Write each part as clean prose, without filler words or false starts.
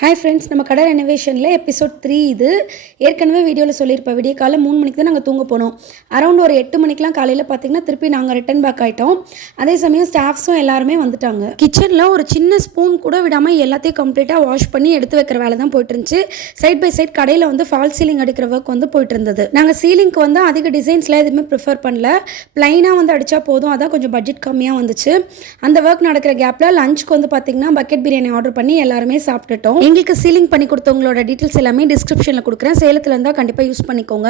Hi friends, நம்ம கடை ரெனோவேஷனில் episode 3 இது. ஏற்கனவே வீடியோவில் சொல்லியிருப்போம். விடிய காலை 3 மணிக்கு தான் நாங்கள் தூங்க போனோம். அரௌண்ட் ஒரு 8 மணிக்கெலாம் காலையில் பார்த்திங்கன்னா திருப்பி நாங்கள் ரிட்டன் பேக் ஆகிட்டோம். அதே சமயம் ஸ்டாஃப்ஸும் எல்லாருமே வந்துட்டாங்க. கிச்சனில் ஒரு சின்ன ஸ்பூன் கூட விடாமல் எல்லாத்தையும் கம்ப்ளீட்டாக வாஷ் பண்ணி எடுத்து வைக்கிற வேலை தான் போயிட்டு இருந்துச்சு. சைட் பை சைட் கடையில் வந்து ஃபால் சீலிங் அடிக்கிற ஒர்க் வந்து போயிட்டு இருந்தது. நாங்கள் சீலிங்க்கு வந்து அதிக டிசைன்ஸ்லாம் எதுவுமே ப்ரிஃபர் பண்ணல. ப்ளைனாக வந்து அடித்தா போதும். அதான் கொஞ்சம் பட்ஜெட் கம்மியாக வந்துச்சு. அந்த ஒர்க் நடக்கிற கேப்பில் லஞ்சுக்கு வந்து பார்த்திங்கன்னா பக்கெட் பிரியாணி ஆர்டர் பண்ணி எல்லாருமே சாப்பிட்டுட்டோம். எங்களுக்கு சீலிங் பண்ணி கொடுத்தவங்களோட டீட்டெயில்ஸ் எல்லாமே டிஸ்கிரிப்ஷனில் கொடுக்குறேன். சேலத்தில் இருந்தால் கண்டிப்பாக யூஸ் பண்ணிக்கோங்க.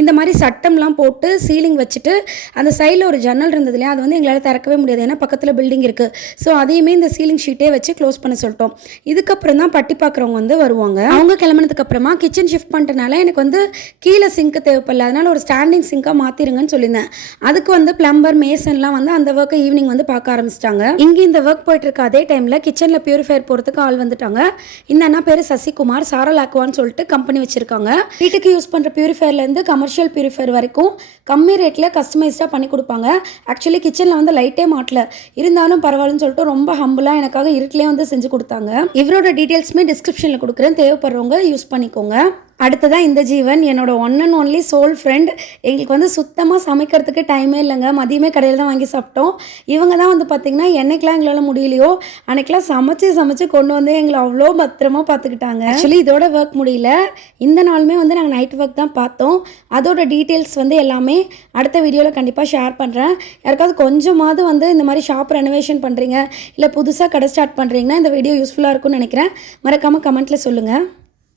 இந்த மாதிரி சட்டம்லாம் போட்டு சீலிங் வச்சுட்டு அந்த சைடில் ஒரு ஜன்னல் இருந்தது இல்லையா, அது வந்து எங்களால் திறக்கவே முடியாது. ஏன்னா பக்கத்தில் பில்டிங் இருக்குது. ஸோ அதையுமே இந்த சீலிங் ஷீட்டே வச்சு க்ளோஸ் பண்ண சொல்லிட்டோம். இதுக்கப்புறம் தான் பட்டி பார்க்குறவங்க வந்து வருவாங்க. அவங்க கிளம்பினதுக்கப்புறமா கிச்சன் ஷிஃப்ட் பண்ணிட்டனால எனக்கு வந்து கீழே சிங்க்கு தேவைப்படல. அதனால் ஒரு ஸ்டாண்டிங் சிங்காக மாற்றிருங்கன்னு சொல்லியிருந்தேன். அதுக்கு வந்து பிளம்பர் மேசன்லாம் வந்து அந்த ஒர்க்கை ஈவினிங் வந்து பார்க்க ஆரம்பிச்சிட்டாங்க. இங்கே இந்த ஒர்க் போயிட்டு இருக்க அதே டைமில் கிச்சனில் பியூரிஃபையர் போகிறதுக்கு ஆள் வந்துட்டாங்க. இந்த அண்ணா பேர் சசிகுமார், சாரல் ஆக்குவான்னு சொல்லிட்டு கம்பெனி வச்சிருக்காங்க. வீட்டுக்கு யூஸ் பண்ணுற பியூரிஃபையர்லேருந்து கமர்ஷியல் பியூரிஃபையர் வரைக்கும் கம்மி ரேட்டில் கஸ்டமைஸ்டாக பண்ணி கொடுப்பாங்க. ஆக்சுவலி கிச்சனில் வந்து லைட்டே மாட்டல, இருந்தாலும் பரவாயில்லன்னு சொல்லிட்டு ரொம்ப ஹம்பிளாக எனக்காக இருட்டிலே வந்து செஞ்சு கொடுத்தாங்க. இவரோட டீட்டெயில்ஸுமே டிஸ்கிரிப்ஷனில் கொடுக்குறேன், தேவைப்படுறவங்க யூஸ் பண்ணிக்கோங்க. அடுத்ததான் இந்த ஜீவன், என்னோட one and only soul friend. எங்களுக்கு வந்து சுத்தமாக சமைக்கிறதுக்கு டைமே இல்லைங்க. மதியமே கடையில் தான் வாங்கி சாப்பிட்டோம். இவங்க தான் வந்து பார்த்திங்கன்னா என்னைக்கெலாம் எங்களால் முடியலையோ அன்றைக்கெலாம் சமைச்சு கொண்டு வந்து எங்களை அவ்வளோ பத்திரமா பார்த்துக்கிட்டாங்க. ஆக்சுவலி இதோட ஒர்க் முடியல. இந்த நாளுமே வந்து நாங்கள் நைட் ஒர்க் தான் பார்த்தோம். அதோட டீட்டெயில்ஸ் வந்து எல்லாமே அடுத்த வீடியோவில் கண்டிப்பாக ஷேர் பண்ணுறேன். யாருக்காவது கொஞ்சமாவது வந்து இந்த மாதிரி ஷாப் ரெனோவேஷன் பண்ணுறீங்க, இல்லை புதுசாக கடை ஸ்டார்ட் பண்ணுறீங்கன்னா இந்த வீடியோ யூஸ்ஃபுல்லாக இருக்கும்னு நினைக்கிறேன். மறக்காமல் கமெண்ட்டில் சொல்லுங்கள்.